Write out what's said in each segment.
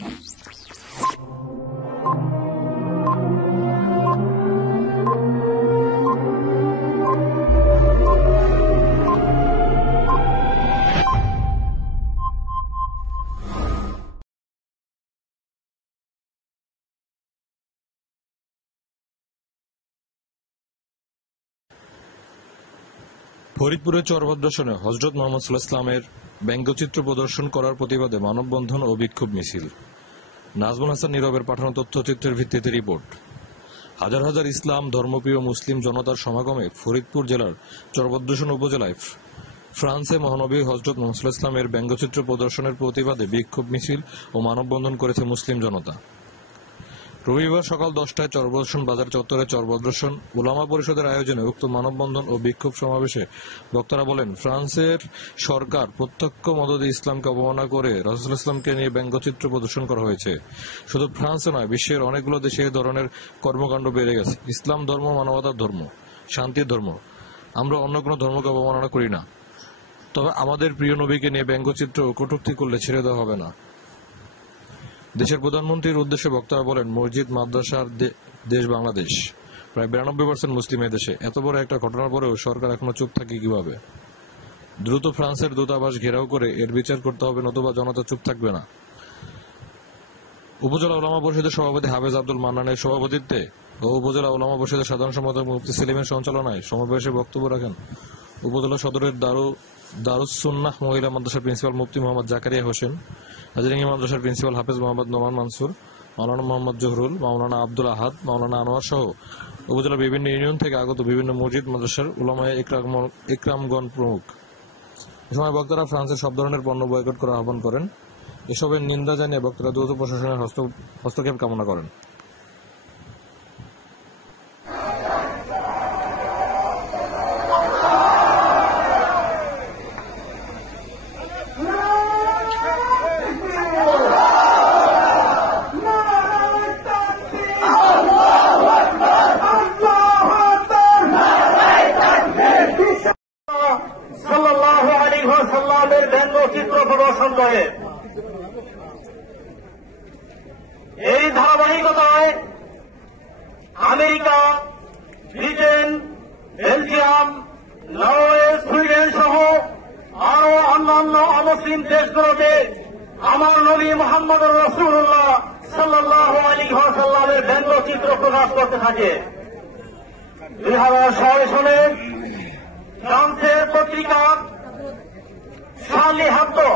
ফরিদপুরের চরভদ্রাসনে হযরত মুহাম্মদ সাল্লাল্লাহু আলাইহি ওয়াসাল্লামের ব্যঙ্গচিত্র প্রদর্শন করার প্রতিবাদে মানববন্ধন ও বিক্ষোভ মিছিল। নাজমুল হাসান নীরবের পাঠানো তথ্যচিত্রের ভিত্তিতে রিপোর্ট। হাজার হাজার ইসলাম ধর্মপ্রিয় মুসলিম জনতার সমাগমে ফরিদপুর জেলার চরভদ্রাসন উপজেলায় ফ্রান্সে মহানবী হযরত মুহাম্মদ সাল্লাল্লাহু আলাইহি ওয়াসাল্লামের ব্যঙ্গচিত্র প্রদর্শনের প্রতিবাদে বিক্ষোভ মিছিল ও মানববন্ধন করেছে মুসলিম জনতা। রবিবার সকাল 10টায় চরভদ্রাসন বাজার চত্বরে চরভদ্রাসন উলামা পরিষদের আয়োজনে উক্ত মানববন্ধন ও বিক্ষোভ সমাবেশে বক্তারা বলেন, ফ্রান্সের সরকার প্রত্যক্ষ মদদে ইসলামকে অবমাননা করে রাসূল ইসলামকে নিয়ে ব্যঙ্গচিত্র প্রদর্শন করা হয়েছে। শুধু ফ্রান্সে নয়, বিশ্বের অনেকগুলো দেশে এই ধরনের কর্মকাণ্ড বেড়ে গেছে। ইসলাম ধর্ম মানবতার ধর্ম, শান্তির ধর্ম। আমরা অন্য কোনো ধর্মকে অবমাননা করি না, তবে আমাদের প্রিয় নবীকে নিয়ে ব্যঙ্গচিত্র ও কটূক্তি করলে ছেড়ে দেওয়া হবে না। দেশের প্রধানমন্ত্রীর উদ্দেশ্যে বক্তারা বলেন, মসজিদ মাদ্রাসার দেশ বাংলাদেশ, প্রায় 92% মুসলিম দেশে। এত বড় একটা ঘটনার পরেও সরকার এখনো চুপ থাকে কিভাবে? দ্রুত ফ্রান্সের দূতাবাস ঘেরাও করে এর বিচার করতে হবে, নতুবা জনতা চুপ থাকবে না। উপজেলা উলামা পরিষদের সভাপতি হাফেজ আব্দুল মান্নানের সভাপতিত্বে ও উপজেলা উলামা পরিষদের সাধারণ সম্পাদক মুফতি সেলিমের সঞ্চালনায় সমাবেশে বক্তব্য রাখেন উপজেলা সদরের দারুস সুন্নাহ মহিলা মাদ্রাসার প্রিন্সিপাল মুফতি মোহাম্মদ জাকারিয়া হোসেন, হাজিরিঙ্গি মাদ্রাসার প্রিন্সিপাল হাফেজ মোহাম্মদ নোমান মানসুর, মাওলানা মোহাম্মদ জহুরুল, মাওলানা আব্দুল আহাদ, মাওলানা আনোয়ার সহ উপজেলার বিভিন্ন ইউনিয়ন থেকে আগত বিভিন্ন মসজিদ মাদ্রাসার উলামায়ে ইকরামগণ প্রমুখ। এ সময় বক্তারা ফ্রান্সের সব ধরনের পণ্য বয়কট করার আহ্বান করেন। এসবের নিন্দা জানিয়ে বক্তারা দ্রুত প্রশাসনের হস্তক্ষেপ কামনা করেন। ব্যঙ্গচিত্র প্রদর্শন করে এই ধারাবাহিকতায় America, Britain, Belgium, Norway, Sweden সহ আরো অন্যান্য অমুসলিম দেশগুলোতে আমার নবী মুহাম্মদুর রাসূলুল্লাহ সাল্লাল্লাহু আলাইহি ওয়াসাল্লামের ব্যঙ্গচিত্র প্রকাশ করতে থাকে। 2006 সালে ফ্রান্সের পত্রিকা শার্লি হেবদো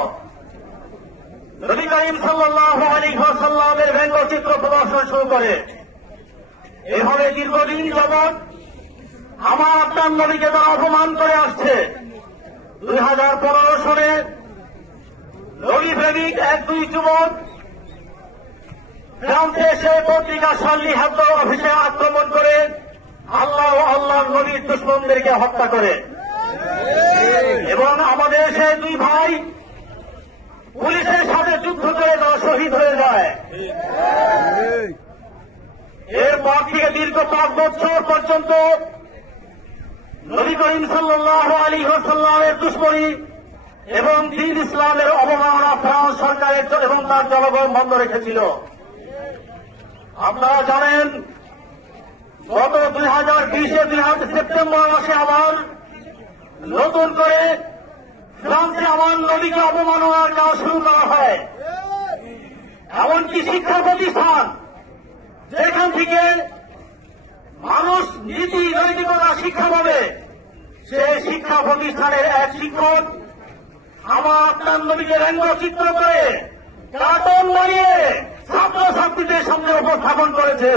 নবী করিম সাল্লাল্লাহু আলাইহি ওয়াসাল্লামের ব্যঙ্গচিত্র প্রদর্শন শুরু করে। এভাবে দীর্ঘদিন যাবৎ আমার আপনার নবীকে তারা অপমান করে আসছে। 2015 সালে নবী প্রেমিক এক দুই যুবক ফ্রান্সে এসে পত্রিকা শার্লি হেবদো অফিসে আক্রমণ করে আল্লাহ ও আল্লাহর নবীর দুশমনদেরকে হত্যা করে এবং আমাদের সেই দুই ভাই পুলিশের সাথে যুদ্ধ করে তারা শহীদ হয়ে যায়। এরপর থেকে দীর্ঘ 5 বছর পর্যন্ত নবী করিম সাল্লাল্লাহু আলাইহি ওয়াসাল্লামের দুশমনী এবং দ্বীন ইসলামের অবমাননা ফ্রান্স সরকারের এবং তার জনগণ বন্ধ রেখেছিল। আপনারা জানেন, গত 2020 সেপ্টেম্বর মাসে আবার নতুন করে ফ্রান্সে আমার নবীকে অবমাননার কাজ শুরু করা হয়। এমনকি শিক্ষা প্রতিষ্ঠান যেখান থেকে মানুষ নীতি নৈতিকতা শিক্ষা পাবে, সেই শিক্ষা প্রতিষ্ঠানের এক শিক্ষক আমার আপনার নবীকে ব্যঙ্গচিত্র করে কার্টুন বানিয়ে ছাত্রছাত্রীদের সামনে উপস্থাপন করেছে।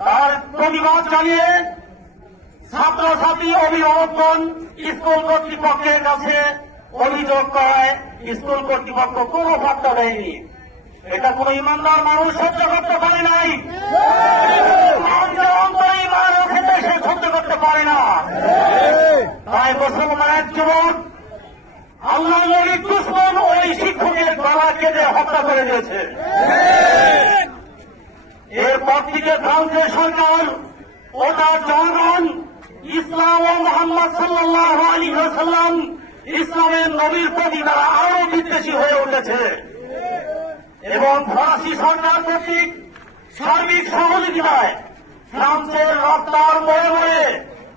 তার প্রতিবাদ জানিয়ে ছাত্রছাত্রী অভিভাবকগণ স্কুল কর্তৃপক্ষের কাছে অভিযোগ করায় স্কুল কর্তৃপক্ষ কোনো বার্তা দেয়নি। এটা কোন ইমানদার মানুষ সহ্য করতে পারে নাই, সে সহ্য করতে পারে না। তাই মুসলমান যুবক আল্লাহ নবীর দুশমন ওই শিক্ষকের গলা কেটে হত্যা করে দিয়েছে। এরপর থেকে ফ্রান্সের সরকার ও তার জনগণ ইসলাম ও মুহাম্মদ সাল্লাল্লাহু আলাইহি ওয়াসাল্লাম ইসলামের নবীর প্রতি তারা আরো বিদ্বেষী হয়ে উঠেছে এবং ফরাসি সরকার কর্তৃক সার্বিক সহযোগিতায় ফ্রান্সের রাস্তার মোড়ে মোড়ে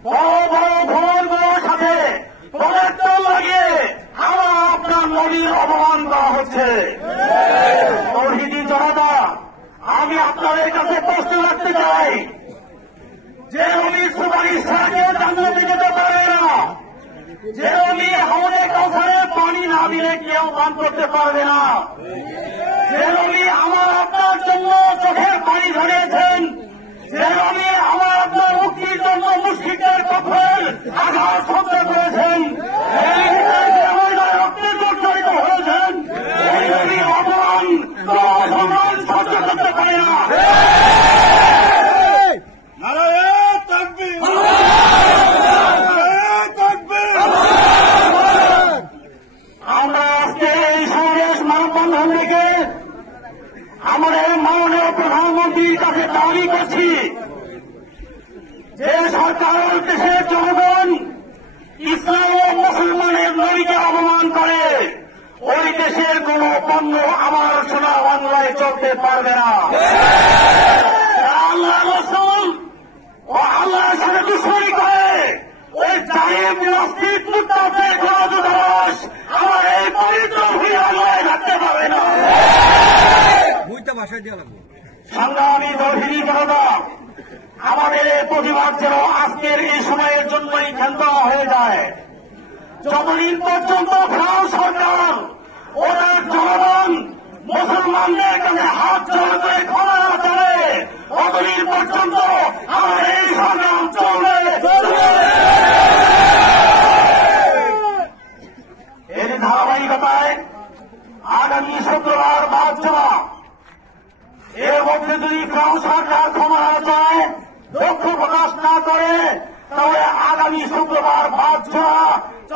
বড় বড় ভ্রমণগুলোর সাথে প্রোজেক্টর লাগিয়ে আবার আপনার নবীর অপমান করা হচ্ছে। তৌহিদি জনতা, আমি আপনাদের কাছে প্রশ্ন রাখতে চাই, যে নবীর সুপারিশ ছাড়া কেউ জান্নাতে যেতে পারে না, যে নবী হাওড়ে কাউসারের পানি না দিলে কেউ পান করতে পারবে না, যে নবী আমার আপনার জন্য চোখের পানি ঝরিয়েছেন, যে নবী আমার আপনার মুক্তির জন্য মুশরিকদের কঠোর আঘাত সহ্য করেছেন, এই হৃদয়কে আমাদের রক্তে জর্জরিত হয়েছেন, এই নবীর অপমান কোন মুসলমান সহ্য করতে পারে না। আমরা আজকে এই সমাবেশ মানববন্ধন থেকে আমাদের মাননীয় প্রধানমন্ত্রীর কাছে দাবি করছি, যে সরকার দেশের জনগণ ইসলাম ও মুসলমানের নবীকে অপমান করে, ওই দেশের কোন পণ্য আমার সোনা বাংলায় চলতে পারবে না। আল্লাহ রসুল ও আল্লাহর সাথে দুশ্মনী করে ওই জালিম মুনাফিক মুত্তাফিক কোন দূতাবাস আমার এই পবিত্র ভূমিতে থাকতে পারবে না। সংগ্রামী তৌহিদি জনতা, আমাদের এই প্রতিবাদ যেন আজকের এই সময়ের জন্যই ক্ষান্ত হয়ে যায়। যতদিন পর্যন্ত ফ্রান্স সরকার ওরা জনগণ মুসলমানদের কাছে হাত জোড় করে ক্ষমা না চায়, ততদিন পর্যন্ত আমার এই সংগ্রাম চলবে। এর ধারাবাহিকতায় আগামী শুক্রবার বাদজমা, এর মধ্যে যদি ফ্রান্স সরকার ক্ষমা না চায়, দুঃখ প্রকাশ না করে, তাহলে আগামী শুক্রবার বাদজমা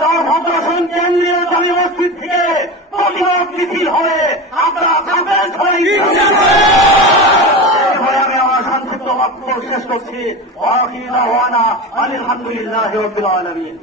চরভদ্রসন কেন্দ্রীয় জামি মসজিদ থেকে প্রতিবাদ মিছিল হবে। আপনারা থাকবেন সবাই। আমি আমার সংক্ষিপ্ত বক্তব্য শেষ করছি। আলহামদুলিল্লাহ রাব্বিল আলামিন।